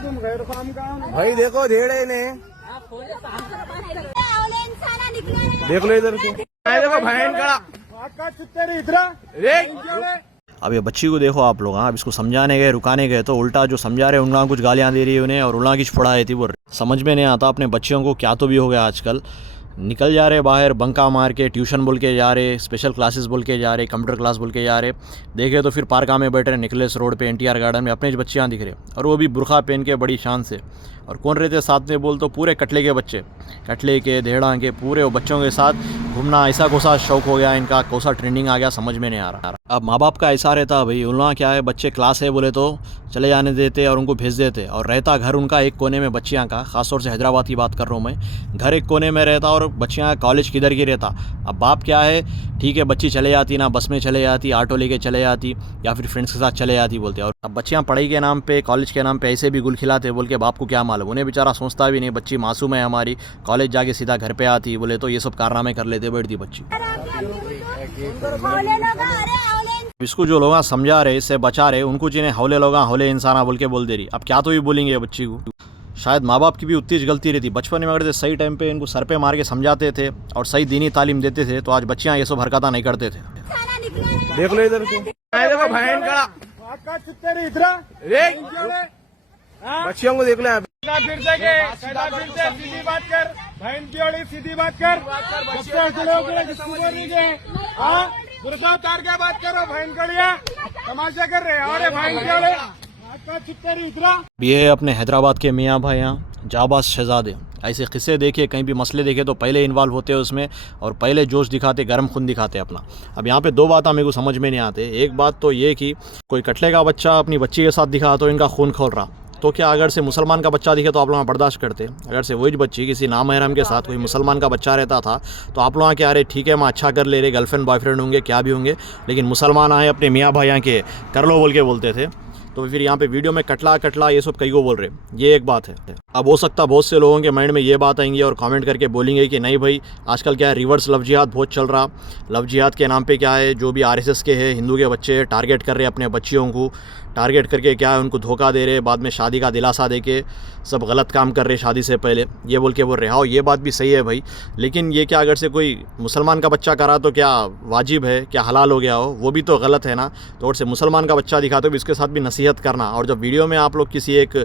तुम गैर काम का भाई देखो धेड़े ने देख लो इधर से देखो बहन का इधर। अब ये बच्ची को देखो आप लोग। अब इसको समझाने गए रुकाने गए तो उल्टा जो समझा रहे उनका कुछ गालियां दे रही है उन्हें और उल्टा की पढ़ाई थी। वो समझ में नहीं आता अपने बच्चों को, क्या तो भी हो गया आजकल। निकल जा रहे बाहर बंका मार के, ट्यूशन बोल के जा रहे, स्पेशल क्लासेस बोल के जा रहे, कंप्यूटर क्लास बोल के जा रहे। देखे तो फिर पार्का में बैठ रहे निकलेस रोड पे, NTR गार्डन में अपने बच्चियाँ दिख रहे और वो भी बुरखा पहन के बड़ी शान से। और कौन रहते साथ में बोल तो पूरे कटले के बच्चे, कटले के धेड़ा के पूरे वो बच्चों के साथ घूमना। ऐसा कोसा शौक हो गया इनका, कोसा ट्रेंडिंग आ गया, समझ में नहीं आ रहा। अब माँ बाप का ऐसा रहता भाई, उनका क्या है, बच्चे क्लास है बोले तो चले जाने देते और उनको भेज देते। और रहता घर उनका एक कोने में बच्चियाँ का, खासतौर से हैदराबाद की बात कर रहा हूँ मैं, घर एक कोने में रहता और बच्चियाँ कॉलेज किधर की रहता। अब बाप क्या है, ठीक है बच्ची चले जाती ना, बस में चले जाती, ऑटो लेके चले जाती या फिर फ्रेंड्स के साथ चले जाती बोलते। और अब बच्चियाँ पढ़ाई के नाम पे, कॉलेज के नाम पे ऐसे भी गुल खिलाते बोल के बाप को क्या मालूम। उन्हें बेचारा सोचता भी नहीं, बच्ची मासूम है हमारी, कॉलेज जाके सीधा घर पे आती बोले तो ये सब कारनामे कर लेते बैठती बच्ची। इसको जो लोग समझा रहे, इससे बचा रहे, उनको जिन्हें हौले लोग हौले इंसाना बोल के बोल दे रही। अब क्या तो भी बोलेंगे बच्ची को। शायद माँ बाप की भी उतनी गलती रहती। बचपन में अगर सही टाइम पे इनको सर पे मार के समझाते थे और सही दीनी तालीम देते थे तो आज बच्चियाँ ये सब हरकत नहीं करते थे। देख लो इधर से देखो बहन का इधर। बच्चियों को देख लो यहाँ फिर से सीधी बात कर, बहन की ओर सीधी बात कर, बुरसा उतार के बात करो, बहन कड़िया तमाशा कर रहे हैं। अरे बहन की ओर इधरा। ये अपने हैदराबाद के मियाँ भाई यहाँ जाबाज शहजादे, ऐसे किस्से देखे, कहीं भी मसले देखे तो पहले इन्वॉल्व होते हैं उसमें और पहले जोश दिखाते, गर्म खून दिखाते अपना। अब यहाँ पे दो बातें मेरे को समझ में नहीं आते। एक बात तो ये कि कोई कटले का बच्चा अपनी बच्ची के साथ दिखा तो इनका खून खोल रहा, तो क्या अगर से मुसलमान का बच्चा दिखे तो आप लोग बर्दाश्त करते। अगर से वही बच्ची किसी नामहरम के साथ कोई मुसलमान का बच्चा रहता था तो आप लोग क्या, अरे ठीक है मैं अच्छा कर ले रहे, गर्लफ्रेंड बॉयफ्रेंड होंगे क्या भी होंगे, लेकिन मुसलमान आए अपने मियाँ भाइयाँ के कर लो बोल के बोलते थे। तो फिर यहाँ पे वीडियो में कटला कटला ये सब कई को बोल रहे, ये एक बात है। अब हो सकता बहुत से लोगों के माइंड में ये बात आएंगी और कमेंट करके बोलेंगे कि नहीं भाई आजकल क्या है, रिवर्स लव जिहाद बहुत चल रहा। लव जिहाद के नाम पे क्या है, जो भी RSS के हैं हिंदू के बच्चे टारगेट कर रहे हैं, अपने बच्चियों को टारगेट करके क्या है उनको धोखा दे रहे, बाद में शादी का दिलासा दे के सब गलत काम कर रहे शादी से पहले, ये बोल के बोल रहे। हाँ ये बात भी सही है भाई, लेकिन ये क्या अगर से कोई मुसलमान का बच्चा करा तो क्या वाजिब है, क्या हलाल हो गया हो, वो भी तो गलत है ना। तो और से मुसलमान का बच्चा दिखाते हो इसके साथ भी नसीहत करना। और जब वीडियो में आप लोग किसी एक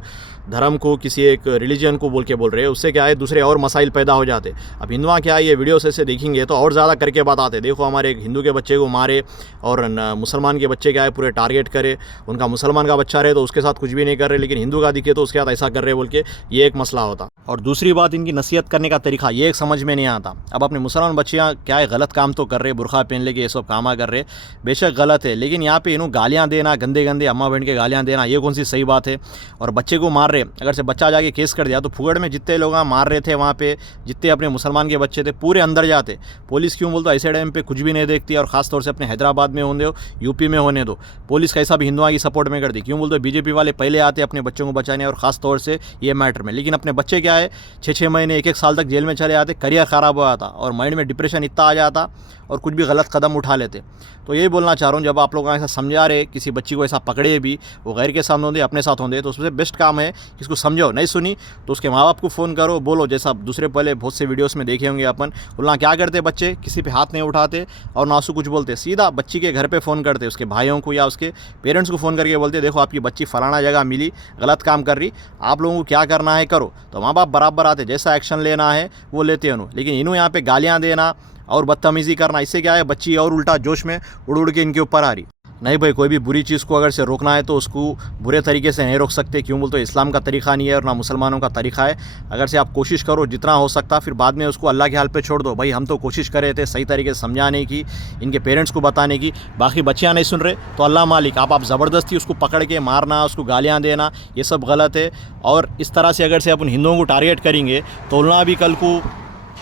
धर्म को, किसी एक रिलीजन को बोल के बोल रहे हैं, उससे क्या है दूसरे और मसाइल पैदा हो जाते। अब हिंदुआ क्या है, ये वीडियो से देखेंगे तो और ज़्यादा करके बताते, देखो हमारे एक हिंदू के बच्चे को मारे और मुसलमान के बच्चे क्या है पूरे टारगेट करे, उनका मुसलमान का बच्चा रहे तो उसके साथ कुछ भी नहीं कर रहे, लेकिन हिंदू का दिखे तो उसके साथ ऐसा कर रहे बोल के ये एक मसला होता। और दूसरी बात इनकी नसीहत करने का तरीका ये एक समझ में नहीं आता। अब अपने मुसलमान बच्चियाँ क्या है गलत काम तो कर रहे, बुरखा पहन लेके ये सब कामा कर रहे, बेशक गलत है, लेकिन यहाँ पे इन्हों गालियाँ देना, गंदे गंदे अम्मा बहन के गालियाँ देना, ये कौन सी सही बात है। और बच्चे को मार रहे, अगर से बच्चा जाके केस कर दिया तो फुगड़ में जितने लोग मार रहे थे वहाँ पे, जितने अपने मुसलमान के बच्चे थे पूरे अंदर जाते। पुलिस क्यों बोलते ऐसे टाइम पे कुछ भी नहीं देखती। और खासतौर से अपने हैदराबाद में होने दो, यूपी में होने दो, पुलिस कैसा भी हिंदुओं की सपोर्ट में कर दी। क्यों बोलते बीजेपी वाले पहले आते अपने बच्चों को बचाने और खास तौर से ये मैटर में, लेकिन अपने बच्चे क्या है 6-6 महीने 1-1 साल तक जेल में चले जाते, करियर ख़राब हो जाता और माइंड में डिप्रेशन इतना आ जाता और कुछ भी गलत कदम उठा लेते। तो यही बोलना चाह रहा हूँ, जब आप लोग ऐसा समझा रहे किसी बच्ची को ऐसा पकड़े भी, वो गैर के साथ होंगे अपने साथ होंगे, तो उससे बेस्ट काम है कि इसको समझो। नहीं सुनी तो उसके माँ बाप को फ़ोन करो, बोलो, जैसा दूसरे पहले बहुत से वीडियोस में देखे होंगे अपन, बोलना क्या करते बच्चे किसी पे हाथ नहीं उठाते और ना उसको कुछ बोलते, सीधा बच्ची के घर पे फ़ोन करते, उसके भाइयों को या उसके पेरेंट्स को फ़ोन करके बोलते देखो आपकी बच्ची फलाना जगह मिली, गलत काम कर रही, आप लोगों को क्या करना है करो। तो माँ बाप बराबर आते, जैसा एक्शन लेना है वो लेते हैं। लेकिन इन्हों यहाँ पे गालियाँ देना और बदतमीज़ी करना, इससे क्या है बच्ची और उल्टा जोश में उड़ उड़ के इनके ऊपर आ रही। नहीं भाई, कोई भी बुरी चीज़ को अगर से रोकना है तो उसको बुरे तरीके से नहीं रोक सकते। क्यों बोलते इस्लाम का तरीक़ा नहीं है और ना मुसलमानों का तरीक़ा है। अगर से आप कोशिश करो जितना हो सकता, फिर बाद में उसको अल्लाह के हाल पे छोड़ दो। भाई हम तो कोशिश कर रहे थे सही तरीके से समझाने की, इनके पेरेंट्स को बताने की, बाकी बच्चियाँ नहीं सुन रहे तो अल्लाह मालिक। आप ज़बरदस्ती उसको पकड़ के मारना, उसको गालियाँ देना, ये सब गलत है। और इस तरह से अगर से अपन हिंदुओं को टारगेट करेंगे तो उन्हें भी कल को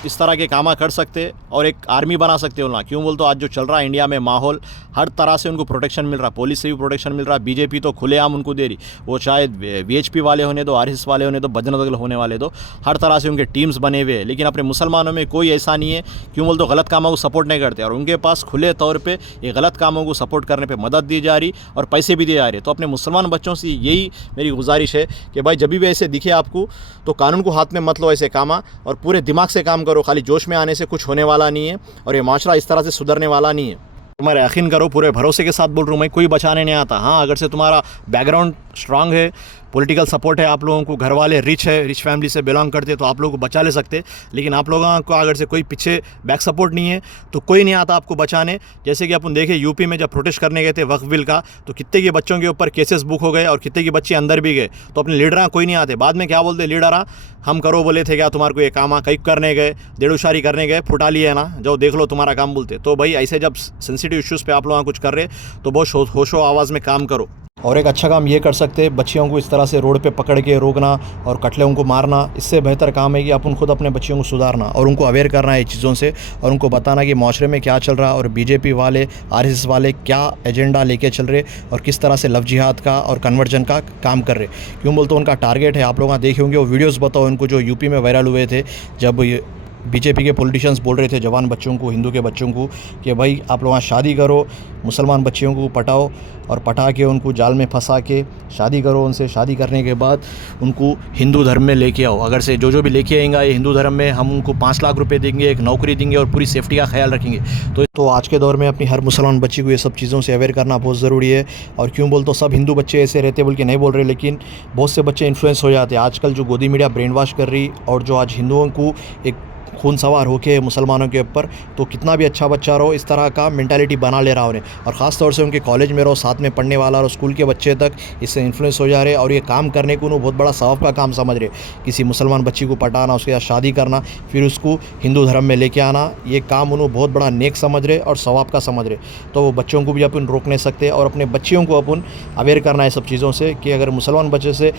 इस तरह के कामा कर सकते और एक आर्मी बना सकते हो ना। क्यों बोल तो आज जो चल रहा है इंडिया में माहौल, हर तरह से उनको प्रोटेक्शन मिल रहा, पुलिस से भी प्रोटेक्शन मिल रहा। बीजेपी तो खुलेआम उनको दे रही, वो चाहे वीएचपी वाले होने दो, आरएसएस वाले होने दो, बजरंग दल होने वाले दो, हर तरह से उनके टीम्स बने हुए हैं। लेकिन अपने मुसलमानों में कोई ऐसा नहीं है, क्यों बोल तो गलत कामों को सपोर्ट नहीं करते, और उनके पास खुले तौर पर ये गलत कामों को सपोर्ट करने पर मदद दी जा रही और पैसे भी दिए जा रहे। तो अपने मुसलमान बच्चों से यही मेरी गुजारिश है कि भाई जब भी ऐसे दिखे आपको तो कानून को हाथ में मत लो ऐसे काम, और पूरे दिमाग से काम करो। खाली जोश में आने से कुछ होने वाला नहीं है और ये माशरा इस तरह से सुधरने वाला नहीं है। तुम्हारे यकीन करो, पूरे भरोसे के साथ बोल रहा हूँ मैं, कोई बचाने नहीं आता। हाँ, अगर से तुम्हारा बैकग्राउंड स्ट्रांग है, पॉलिटिकल सपोर्ट है, आप लोगों को घर वाले रिच फैमिली से बिलोंग करते, तो आप लोगों को बचा ले सकते। लेकिन आप लोगों को अगर से कोई पीछे बैक सपोर्ट नहीं है तो कोई नहीं आता आपको बचाने। जैसे कि अपन देखे यूपी में जब प्रोटेस्ट करने गए थे वक्फ बिल का, तो कितने के बच्चों के ऊपर केसेस बुक हो गए और कितने के बच्चे अंदर भी गए। तो अपने लीडर कोई नहीं आते। बाद में क्या बोलते लीडर, हम करो बोले थे क्या तुम्हारे को ये काम, कई करने गए, देड़ुशारी करने गए, फुटा लिए ना, जो देख लो तुम्हारा काम बोलते। तो भाई ऐसे जब सेंसिटिव इश्यूज़ पे आप लोग कुछ कर रहे तो बहुत होशो आवाज़ में काम करो। और एक अच्छा काम ये कर सकते हैं, बच्चियों को इस तरह से रोड पे पकड़ के रोकना और कटलेओं को मारना, इससे बेहतर काम है कि अपन खुद अपने बच्चियों को सुधारना और उनको अवेयर करना है चीज़ों से, और उनको बताना कि माशरे में क्या चल रहा और बीजेपी वाले आरएसएस वाले क्या एजेंडा लेके चल रहे और किस तरह से लव जिहाद का और कन्वर्जन का काम कर रहे। क्यों बोलते उनका टारगेट है, आप लोग देखे होंगे वो वीडियोज़ बताओ उनको जो यूपी में वायरल हुए थे, जब बीजेपी के पॉलिटिशियंस बोल रहे थे जवान बच्चों को, हिंदू के बच्चों को, कि भाई आप लोग शादी करो, मुसलमान बच्चियों को पटाओ और पटा के उनको जाल में फंसा के शादी करो उनसे, शादी करने के बाद उनको हिंदू धर्म में लेके आओ। अगर से जो भी लेके आएंगे ये हिंदू धर्म में, हम उनको 5 लाख रुपए देंगे, एक नौकरी देंगे और पूरी सेफ्टी का ख्याल रखेंगे। तो आज के दौर में अपनी हर मुसलमान बच्ची को ये सब चीज़ों से अवेयर करना बहुत ज़रूरी है। और क्यों बोल तो सब हिंदू बच्चे ऐसे रहते बोल के नहीं बोल रहे, लेकिन बहुत से बच्चे इन्फ्लुएंस हो जाते हैं। आजकल जो गोदी मीडिया ब्रेन वॉश कर रही और जो आज हिंदुओं को एक खून सवार होके मुसलमानों के ऊपर, तो कितना भी अच्छा बच्चा रहो इस तरह का मेंटालिटी बना ले रहा उन्हें, और ख़ास तौर से उनके कॉलेज में रहो, साथ में पढ़ने वाला और स्कूल के बच्चे तक इससे इन्फ्लुएंस हो जा रहे और ये काम करने को उन्हें बहुत बड़ा सवाब का काम समझ रहे। किसी मुसलमान बच्ची को पटाना, उसके साथ शादी करना, फिर उसको हिंदू धर्म में लेके आना, ये काम उन्हें बहुत बड़ा नेक समझ रहे और सवाब का समझ रहे। तो वो बच्चों को भी अपन रोक नहीं सकते और अपने बच्चियों को अपन अवेयर करना है सब चीज़ों से, कि अगर मुसलमान बच्चे से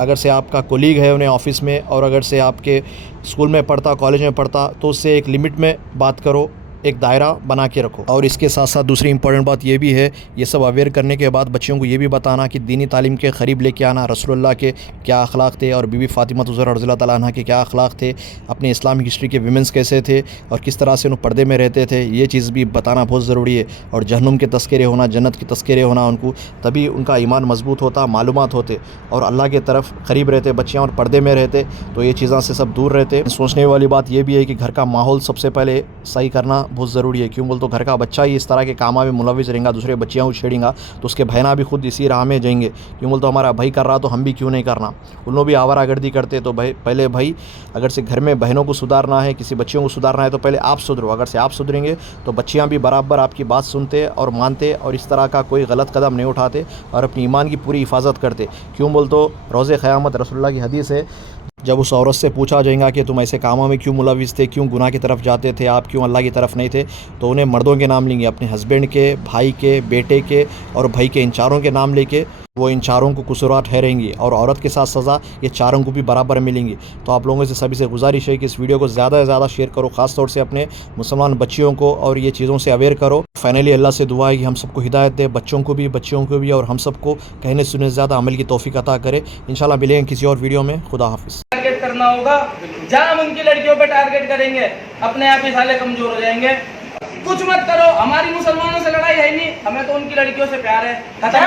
अगर से आपका कोलीग है उन्हें ऑफिस में, और अगर से आपके स्कूल में पढ़ता, कॉलेज में पढ़ता, तो उससे एक लिमिट में बात करो, एक दायरा बना के रखो। और इसके साथ साथ दूसरी इंपॉर्टेंट बात ये भी है, ये सब अवेयर करने के बाद बच्चों को ये भी बताना कि दीनी तालीम के करीब लेके आना, रसूलुल्लाह के क्या अखलाक थे और बीबी फ़ातिमा ज़हरा रज़ियल्लाहु ताला अन्हा के क्या अखलाक थे, अपने इस्लामिक हिस्ट्री के विमेंस कैसे थे और किस तरह से उन पर्दे में रहते थे, ये चीज़ भी बताना बहुत ज़रूरी है। और जहन्नुम के तस्करे होना, जन्नत के तस्करे होना उनको, तभी उनका ईमान मजबूत होता, मालूमात होते और अल्लाह के तरफ करीब रहते बच्चियाँ और पर्दे में रहते, तो ये चीज़ों से सब दूर रहते। सोचने वाली बात ये भी है कि घर का माहौल सबसे पहले सही करना बहुत ज़रूरी है। क्यों बोल तो घर का बच्चा ही इस तरह के कामा में मुलविस रहेगा, दूसरे बच्चियों को छेड़ेगा, तो उसके बहना भी खुद इसी राह में जाएंगे। क्यों बोल तो हमारा भाई कर रहा तो हम भी क्यों नहीं करना। उन लोग भी आवारागर्दी करते, तो भाई पहले भाई अगर से घर में बहनों को सुधारना है, किसी बच्चियों को सुधारना है, तो पहले आप सुधरो। अगर से आप सुधरेंगे तो बच्चियाँ भी बराबर आपकी बात सुनते और मानते और इस तरह का कोई गलत कदम नहीं उठाते और अपनी ईमान की पूरी हिफाजत करते। क्यों बोल तो रोज़े क़यामत रसूलुल्लाह की हदीस है, जब उस औरत से पूछा जाएगा कि तुम ऐसे कामों में क्यों मुलविस थे, क्यों गुनाह की तरफ जाते थे, आप क्यों अल्लाह की तरफ नहीं थे, तो उन्हें मर्दों के नाम लेंगे, अपने हस्बैंड के, भाई के, बेटे के और भाई के, इन चारों के नाम लेके वो इन चारों को कसूरवार ठहरेंगी और औरत के साथ सज़ा ये चारों को भी बराबर मिलेंगी। तो आप लोगों से सभी से गुजारिश है कि इस वीडियो को ज़्यादा से ज़्यादा शेयर करो, ख़ास तौर से अपने मुसलमान बच्चियों को, और ये चीज़ों से अवेयर करो। फाइनली अल्लाह से दुआ है कि हम सबको हिदायत दे, बच्चों को भी और हम सबको कहने सुनने से ज़्यादा अमल की तौफीक अता करे। इंशाल्लाह मिलेंगे किसी और वीडियो में। खुदा हाफिज़। टारगेट करना होगा, जहां हम उनकी लड़कियों पे टारगेट करेंगे अपने आप ही साले कमजोर हो जाएंगे। कुछ मत करो, हमारी मुसलमानों से लड़ाई है नहीं, हमें तो उनकी लड़कियों से प्यार है। खत्म।